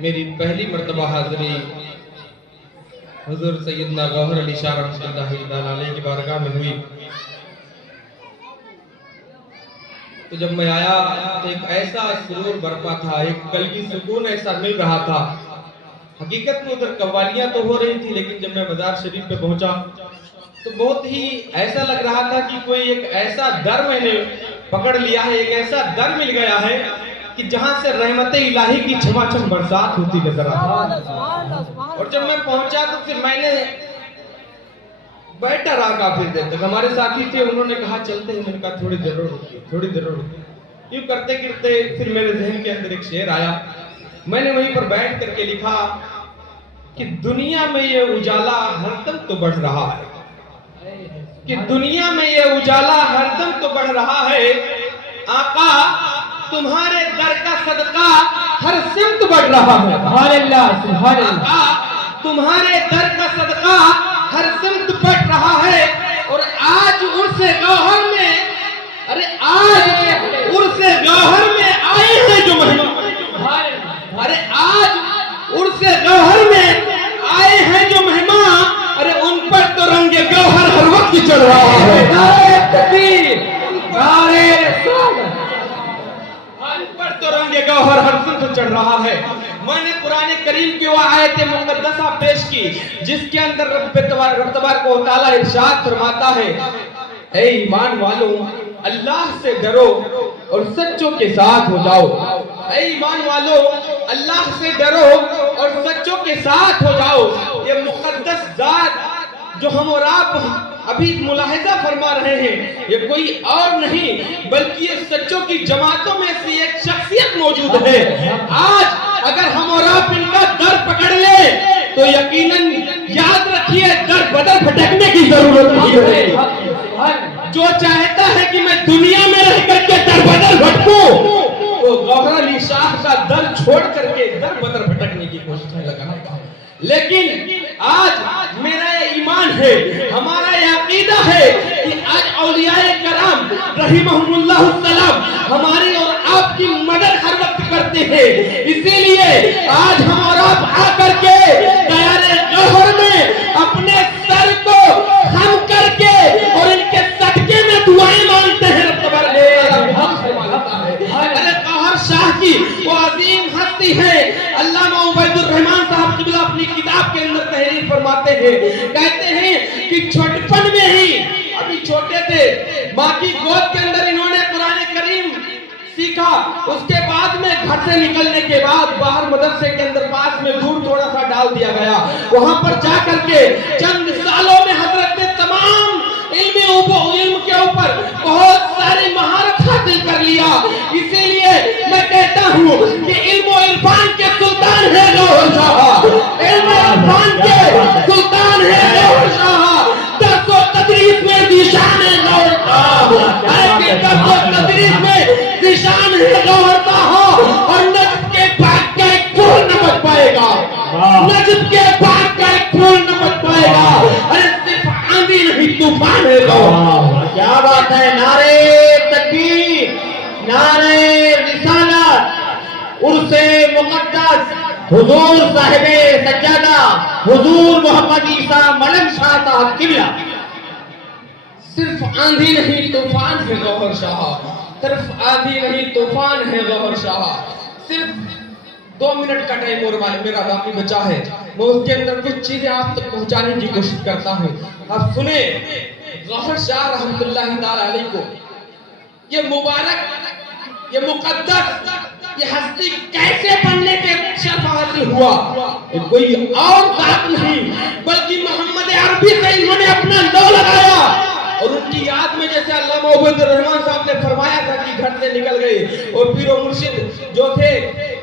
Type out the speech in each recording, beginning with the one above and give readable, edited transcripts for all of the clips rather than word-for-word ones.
میری پہلی مرتبہ حاضری حضور سیدنا گوہر علی شاہ رحمۃ اللہ تعالیٰ علیہ کی بارگاہ میں ہوئی، تو جب میں آیا تو ایک ایسا سرور برپا تھا، ایک قلبی سکون ایسا مل رہا تھا۔ حقیقت میں ادھر قوالیاں تو ہو رہی تھی، لیکن جب میں مزار شریف پہ پہنچا تو بہت ہی ایسا لگ رہا تھا کہ کوئی ایک ایسا در میں نے پکڑ لیا ہے، ایک ایسا در مل گیا ہے کہ جہاں سے رحمت الہی کی چھما چھم برسات ہوتی نظر آتی۔ اور جب میں پہنچا تو پھر میں نے بیٹھا رہا کافی دیر تک۔ ہمارے ساتھی تھے، انہوں نے کہا چلتے ہیں، میں نے کہا تھوڑی ضرور ہوتی، تھوڑی ضرور ہوتی۔ یوں کرتے کرتے پھر میرے ذہن کے اندر ایک شعر آیا، میں نے وہیں پر بیٹھ کر کے لکھا کہ دنیا میں یہ اجالا ہر دم تو بڑھ رہا ہے، کہ دنیا میں یہ اجالا ہر دم تو بڑھ رہا ہے، آقا تمہارے در کا صدقہ ہر سمت بڑھ رہا ہے۔ سبحان اللہ، سبحان اللہ۔ آقا تمہارے در کا صدقہ ہر سمت بڑھ رہا ہے، اور آج عرس گوہر میں، ارے آج عرس گوہر میں آئے ہیں جو مہمان، ارے آج عرس گوہر میں آئے ہیں جو مہمان، ارے ان پر تو رنگ گوہر ہر وقت چڑھ رہا ہے۔ نعرہ تکبیر، نعرہ رسالت، ان پر تو رنگ گوہر ہر وقت چڑھ رہا ہے۔ میں نے قرآن کریم کی وہ آیت مقدسہ پیش کی جس کے اندر رب تبارک و تعالیٰ ارشاد فرماتا ہے، اے ایمان والو اللہ سے ڈرو اور سچوں کے ساتھ ہو جاؤ۔ اے ایمان والو اللہ سے ڈرو اور سچوں کے ساتھ ہو جاؤ۔ یہ مقدس ذات جو ہم اور آپ ابھی ملاحظہ فرما رہے ہیں، یہ کوئی اور نہیں بلکہ یہ سچوں کی جماعتوں میں سے ایک شخصیت موجود ہے۔ آج اگر ہم اور آپ ان کا در پکڑ لیں تو یقیناً یاد رکھیے در بدر بھٹکنے کی ضرورت نہیں ہے۔ جو چاہتا ہے کہ میں دنیا میں رہ کر کے در بدر بھٹکوں، وہ گوہر علی شاہ کا در چھوڑ کر کے در بدر بھٹکنے کی کوشش میں لگا ہے۔ لیکن آج میرا یہ ایمان ہے، ہمارا یہ عقیدہ ہے کہ آج اولیاء کرام رحمہم اللہ السلام ہماری اور آپ کی مدد ہر وقت کرتے ہیں۔ اسی لیے آج ہم اور آپ آ کر کے دیار گوہر میں اپنے سر کو خم کر کے اور ان کے صدقے میں دعائیں مانگتے ہیں۔ رب تبارک و تعالیٰ ارے گوہر شاہ کی وہ عظیم ہستی ہے، علامہ عبید الرحمن صاحب قبلہ اپنی کتاب کے اندر تحریر فرماتے ہیں، کہتے ہیں کہ چھوٹپن میں ہی، ابھی چھوٹے تھے، ماں کی گود کے اندر انہوں نے قرآن کریم سیکھا۔ اس کے بعد میں گھر سے نکلنے کے بعد باہر مدرسے کے اندر پاس میں دور تھوڑا سا ڈال دیا گیا، وہاں پر جا کر کے چند سالوں میں حضرت نے تمام علم کے اوپر بہت ساری مہارت حاصل کر لیا۔ اسی لیے میں کہتا ہوں کہ علم و عرفان کے سلطان ہے گوہر شاہ، علم و عرفان کے سلطان ہے گوہر شاہ، درس و تدریس میں ذیشان ہے گوہر شاہ، درس و تدریس میں ذیشان ہے گوہر شاہ، اور نجف کے پاک کا ایک پھول نہ بچ پائے گا، نجف کے پاک کا ایک پھول نہ بچ پائے گا۔ ارے صرف آندھی نہیں طوفان ہے گوہر۔ کیا بات ہے، نعرہ تکبیر، نعرہ رسالت، عرس مقدس حضور صاحب سجادہ حضور محمد عیسیٰ ملنگ شاہ صاحب قبلہ۔ صرف آندھی نہیں طوفان ہے گوہر شاہ، صرف آندھی نہیں طوفان ہے گوہر شاہ۔ صرف 2 منٹ کا ٹائم اور میرا باقی بچا ہے، میں اس کے اندر کچھ چیزیں آپ تک پہنچانے کی کوشش کرتا ہوں۔ آپ سنیں گوہر شاہ رحمۃ اللہ تعالیٰ علیہ کو یہ مبارک، یہ مقدس، یہ ہستی کیسے بننے کے شرف حاصل ہوا؟ یہ کوئی اور ذات نہیں بلکہ محمد عربی سے انہوں نے اپنا لو لگایا، اور ان کی یاد میں جیسے علامہ عبید الرحمن صاحب نے فرمایا تھا کہ گھر سے نکل گئے اور پیر و مرشد جو تھے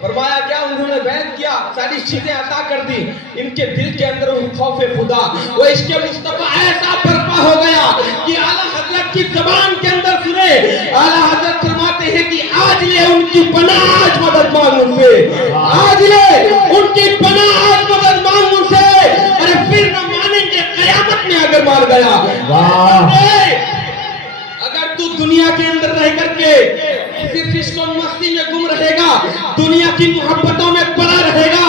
فرمایا کیا، انہوں نے بیعت کیا، ساری چیزیں عطا کر دی، ان کے دل کے اندر خوف خدا وہ عشق مصطفیٰ ایسا برپا ہو گیا کہ اعلیٰ حضرت کی زبان کے اندر سنے اعلیٰ حضرت فرماتے ہیں کہ آج لے ان کی پناہ آج مدد مانگ ان سے، آج لے ان کی پناہ آج مدد مانگ ان سے، ارے پھر نہ مانیں گے قیامت میں اگر مان گیا۔ اگر تو دنیا کے اندر رہ کر کے صرف عشق و مستی میں گم رہے گا، دنیا کی محبتوں میں پڑا رہے گا،